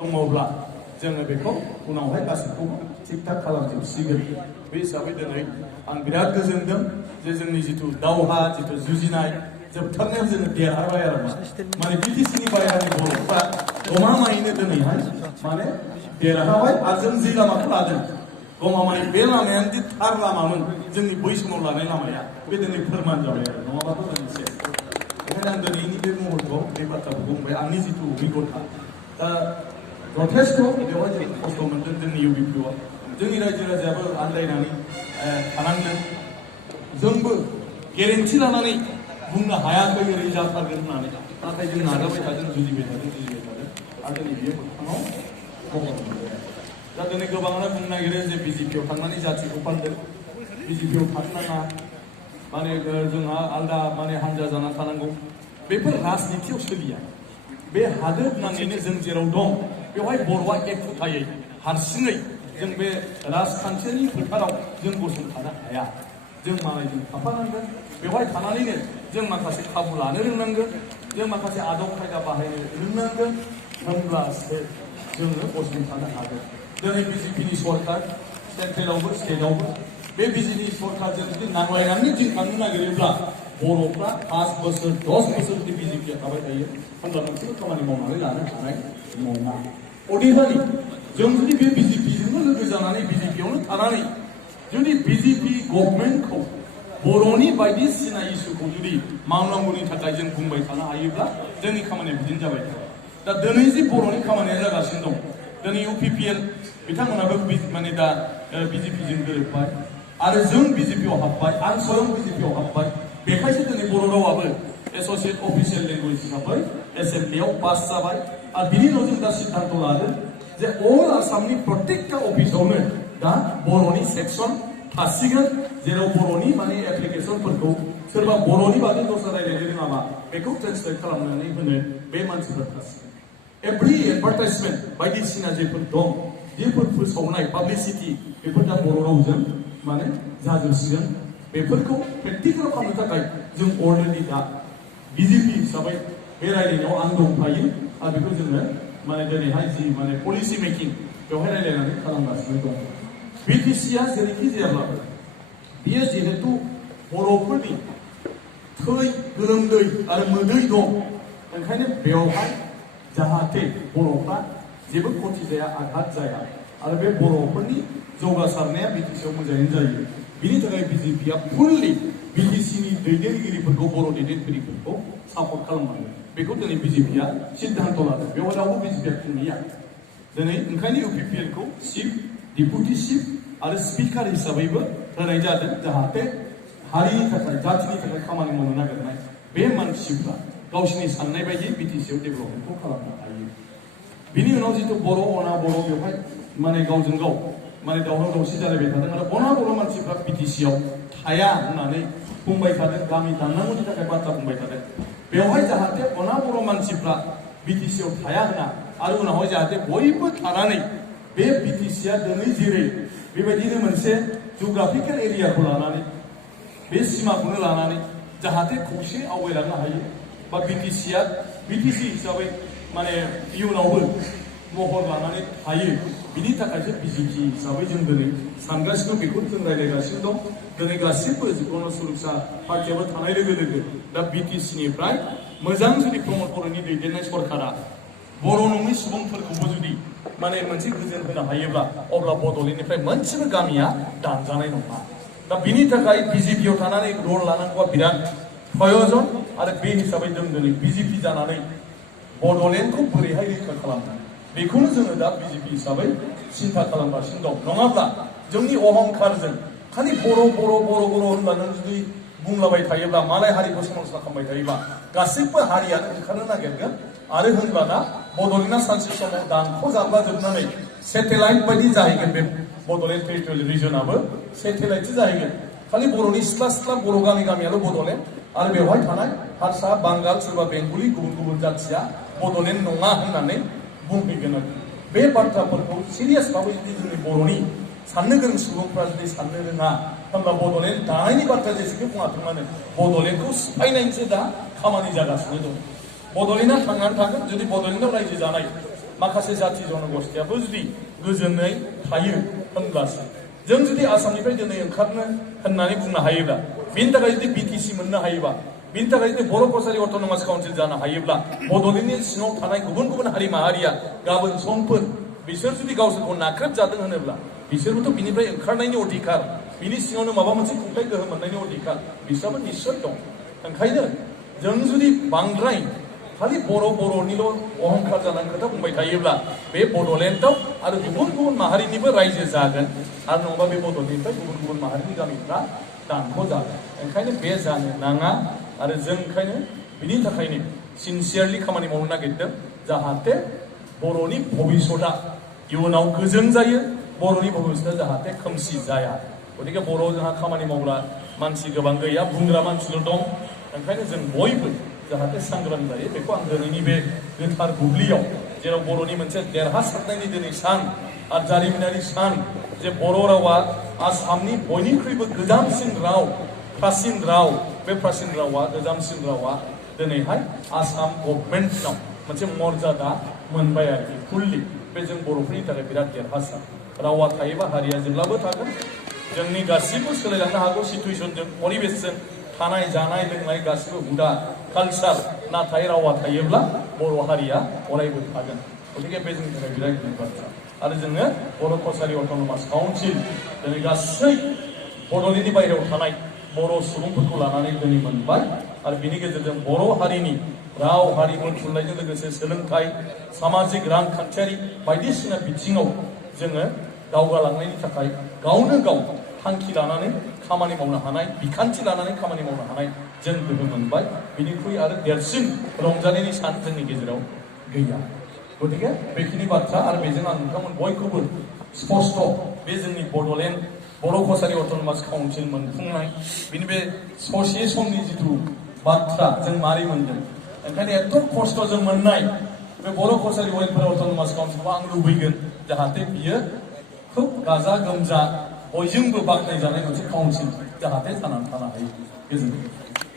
दङब्ला जोङो बेखौ उनावहाय गासैखौबो थिग थाक खालामजोबसिगोन। बे हिसाबै दिनै आं बिराद गोजोनदों जे जोंनि जिथु दावहा जिथु जुजिनाय जोबथारनायाव जोङो देरहाबाय आरो माने बिटिसिनि बायरानि बर'फ्रा गमामायैनो दिनैहाय माने देरहाबाय आरो जों जि लामाखौ लादों गमामायै बे लामायानो दि थार लामामोन जोंनि बै समाव लानाय लामाया बे दिनै फोरमान जाबाय आरो नङाबाथ' जों एसे ओंखायनो आं दिनैनि बे मुहुर्तआव बे बाथ्राखौ बुंबाय आंनि जिथु अभिगथा दा जथेस्थ' बेवहाय जों खस्थ' मोनदों जोंनि इउपिपिअआव जोंनि रायजो राजायाबो आन्दायनानै थानांदों जोंबो गेरेन्थि लानानै बुंनो हायाखै ओरै जाथारगोन होननानै नाथाय जों नाजाबाय थादों जुजिबाय थादों आरो दिनै बियो मोगथाङाव महर मोनबाय दा दिनै गोबाङानो बुंनो नागिरो जे बिजेपिआव थांनानै जाथिखौ फानदों बिजेपिआव थांनो नाङा माने जोंहा आलदा माने हान्जा जाना थानांगौ बेफोर राजनितियाव सोलिया बे हादोर नाङैनो जों जेराव दं बेवहाय बर'आ एखुथायै हारसिङै जों बे राजखान्थिनि फोथाराव जों गसंथानो हाया जों मालायजों थाफानांगोन बेवहाय थानानैनो जों माखासे खाबु लानो रोंनांगोन जों माखासे आदब खायदा बाहायनो रोंनांगोन होनब्लासो जोङो गसंथानो हागोन दिनै बिजेपिनि सरकार सेन्ट्रेलावबो स्टेटआवबो बे बिजेपि सरकारजों जुदि नांलायनानै दिन थांनो नागिरोब्ला बर'फ्रा 5 बोसोर 10 बोसोर जुदि बिजेपिया थाबाय थायो होनब्ला मोनसेबो खामानि मावनानै लानो हानाय नङा अदेबानि जों जुदि बे बिजेपिजोंनो लोगो जानानै बिजेपियावनो थानानै जुदि बिजेपि गभर्नमेन्टखौ बर'नि बायदिसिना इसुखौ जुदि मावनांगौनि थाखाय जों बुंबाय थानो हायोब्ला जोंनि खामानिया बिदिनो जाबाय थागोन दा दिनै जे बर'नि खामानिया जागासिनो दं दिनै इउपिपिएल बिथांमोनाबो माने दा बिजेपिजों गोरोबबाय आरो जों बिजेपिआव हाबबाय आं स्वयं बिजेपिआव हाबबाय बेखायसो दिनै बर' रावाबो एस'सिएट अफिसियेल लेंगुवेज हिसाबै एसेम्बलियाव पास जाबाय आरो बिनि उनाव जों दा सिद्धान्त लादों जे अल आसामनि प्रत्येकटा अफिसावनो दा बर'नि सेक्सन थासिगोन जेराव बर'नि माने एप्लिकेसनफोरखौ सोरबा बर'नि बागै दस्रा रायज्लायनो रोङाबा बेखौ ट्रेन्सलेट खालामनानै होनो बे मानसिफोर थासिगोन एभ्रि एडभार्टाइजमेन्ट बायदिसिना जेफोर दं जेफोर फोसावनाय पाब्लिसिटि बेफोर दा बर' रावजों माने जाजोबसिगोन बेफोरखौ प्रेक्टिकेल खालामनो थाखाय जों अलरेडि दा बिजेपि हिसाबै बे रायज्लायनायाव आं दंफायो आरो बेखौ जोङो माने दिनैहाय जि माने पलिसि मेकिं बेवहाय रायज्लायनानै खालामगासिनो दं बिटिसिआ जेरैखि जायाब्लाबो बियो जिहेतु बर'फोरनि थै गोलोमदै आरो मोदै दं ओंखायनो बेवहाय जाहाथे बर'फ्रा जेबो खथि जाया आघात जाया आरो बे बर'फोरनि जौगासारनाया बिटिसिआव मोजाङैनो जायो बिनि थाखाय बिजेपिआ फुललि बिटिसिनि दैदेनगिरिफोरखौ बर' दैदेनगिरिफोरखौ सापर्ट खालामनांगोन बेखौ दिनै बिजेपिआ सिद्धान्त लादों बेवहाय रावबो बिजेपिआ खुंहैया दिनै ओंखायनो इउपिपिएलखौ चिफ डिपुटि चिफ आरो स्पिकार हिसाबैबो होनाय जादों जाहाथे हारिनि थाखाय जातिनि थाखाय खामानि मावनो नागिरनाय बे मानसिफ्रा गावसिनि साननाय बायदि बिटिसिआव डेभेलपमेन्टखौ खालामनो हायो बिनि उनाव जिथु बर' अना बर' बेवहाय माने गावजों गाव माने दावराव दावसि जालायबाय थादों आरो अना बर' मानसिफ्रा बिटिसिआव थाया होननानै बुंबाय थादों गामि दाननांगौनि थाखाय बाथ्रा बुंबाय थादों बेवहाय जाहाथे अना बर' मानसिफ्रा बिटिसिआव थाया होना आरो उनावहाय जाहाथे बयबो थानानै बे बिटिसिआ दिनै जेरै बेबायदिनो मोनसे जिअग्राफिकेल एरियाखौ लानानै बे सिमाखौनो लानानै जाहाथे खौसे आवगायलांनो हायो बा बिटिसिआ बिटिसि हिसाबै माने इयुनावबो महर लानानै थायो बिनि थाखायसो बिजेपि हिसाबै जों दिनै सानगासिनो बेखौ जों रायज्लायगासिनो दं दिनै गासिबो गण सुरक्षा पार्टियाबो थानाय लोगो लोगो दा बिटिसिनिफ्राय मोजां जुदि प्रमद बर'नि दैदेननाय सरकारा बर' नङै सुबुंफोरखौबो जुदि माने मोनसे गोजोन होनो हायोब्ला अब्ला बड'लेण्डनिफ्राय मोनसेबो गामिया दानजानाय नङा दा बिनि थाखाय बिजेपिआव थानानै रल लानांगौआ बिराद प्रयजन आरो बे हिसाबै जों दिनै बिजेपि जानानै बड'लेण्डखौ बोरैहाय रैखा खालामनो बेखौनो जोङो दा बिजेपि हिसाबै सिन्था खालामगासिनो दं नङाब्ला जोंनि अहंखारजों खालि बर' होनबानो जुदि बुंलाबाय थायोब्ला मालाय हारिखौ समालोचना खालामबाय थायोब्ला गासैबो हारियानो ओंखारनो नागिरगोन आरो होनबाना बड'लेण्डआ सानसे समाव दानख' जाब्ला जोबनानै सेटेलाइट बायदि जाहैगोन बे बड'लेण्ड टेरिटरियेल रिजनाबो सेटेलाइटसो जाहैगोन खालि बर'नि सिथ्ला सिथ्ला बर' गामियाल' बड'लेण्ड आरो बेवहाय थानाय हारसा बांगाल सोरबा बेंगलि गुबुन जाथिया बड'लेण्ड नङा होननानै बुंफैगोन आरो बे बाथ्राफोरखौ सिरियास भाबै जुदि जोंनि बर'नि साननो गोरों सुबुंफ्रा जुदि साननो रोङा होनब्ला बड'लेण्ड दानायनि बाथ्रा जेसेखि बुङाथों मानो बड'लेण्डखौ सिफायनायनिसो दा खामानि जागासिनो दं बड'लेण्डआ थांनानै थागोन जुदि बड'लेण्डआव रायजो जानाय माखासे जाति जनगोष्ठियाबो जुदि गोजोनै थायो होनब्लासो जों जुदि आसामनिफ्राय दिनै ओंखारनो होननानै बुंनो हायोब्ला बिनि थाखाय जुदि बिटिसि मोननो हायोबा बिनि थाखाय जुदि बर' कसारि अट'नमास काउन्सिल जानो हायोब्ला बड'लेण्डनि सिङाव थानाय गुबुन गुबुन हारि माहारिया गाबोन समफोर बिसोर जुदि गावसोरखौ नाख्रेबजादों होनोब्ला बिसोरबोथ' बिनिफ्राय ओंखारनायनि अधिकार बिनि सिङावनो माबा मोनसे खुंथाय गोहो मोननायनि अधिकार बिसोरबो निस्सय दं ओंखायनो जों जुदि बांद्राय खालि बर'निल' अहंखार जानानै खोथा बुंबाय थायोब्ला बे बड'लेण्डआव आरो गुबुन गुबुन माहारिनिबो रायजो जागोन आरो नङाबा बे बड'लेण्डनिफ्राय गुबुन गुबुन माहारिनि गामिफ्रा दानख' जागोन ओंखायनो बे जानो नाङा आरो जों ओंखायनो बिनि थाखायनो सिनसियारलि खामानि मावनो नागिरदों जाहाथे बर'नि भबिसतआ इयुनाव गोजों जायो बर'नि भबिसतआ जाहाथे खोमसि जाया गतिके बर'आव जोंहा खामानि मावग्रा मानसि गोबां गैया बुंग्रा मानसिल' दं ओंखायनो जों बयबो जाहाथे सांग्रां जायो बेखौ आं दिनैनि बे गोथार बुब्लियाव जेराव बर'नि मोनसे देरहासारनायनि दिनै सान आरो जारिमिनारि सान जे बर' रावा आसामनि बयनिख्रुइबो गोजामसिन राव प्राचीन राव बे प्राचीन रावा गोजामसिन रावा दिनैहाय आसाम गभर्नमेन्टनाव मोनसे मर्यादा मोनबाय आरोखि फुल्लि बे जों बर'फोरनि थाखाय बिराद देरहासार रावा थायोबा हारिया जेब्लाबो थागोन जोंनि गासिबो सोलायलांनो हागौ सिटुएसनजों परिबेसजों थानाय जानाय लोंनाय गासिबो हुदा कालचार नाथाय रावा थायोब्ला बर' हारिया अरायबो थागोन गतिके बे जोंनि थाखाय बिराद गिदिर बाथ्रा आरो जोङो बर' कसारि अट'नमास काउन्सिल दिनै गासै बड'लेण्डनि बायहेरायाव थानाय बर' सुबुंफोरखौ लानानै दिनै मोनबाय आरो बिनि गेजेरजों बर' हारिनि राव हारिमु थुनलाइजों लोगोसे सोलोंथाइ सामाजिक रांखान्थियारि बायदिसिना बिथिङाव जोङो दावगालांनायनि थाखाय गावनो गाव थांखि लानानै खामानि मावनो हानाय बिखान्थि लानानै खामानि मावनो हानाय जों गोहो मोनबाय बिनिख्रुइ आरो देरसिन रंजानायनि सान जोंनि गेजेराव गैया गतिके बेखिनि बाथ्रा आरो बेजों आं नोंथांमोन बयखौबो स्पष्ट बे जोंनि बड'लेण्ड बर' कसारि अट'नमास काउन्सिल मोनफुंनाय बिनि बे ससे समनि जिथु बाथ्रा जों मारै मोनदों ओंखायनो एथ' खस्थ' जों मोननाय बे बर' कसारि वेलफेयार अट'नमास काउन्सिलखौ आं लुबैगोन जाहाथे बियो खुब गाजा गोमजा बयजोंबो बाख्नायजानाय मोनसे काउन्सिल जाहाथे जानानै थानो हायो गोजोन्थों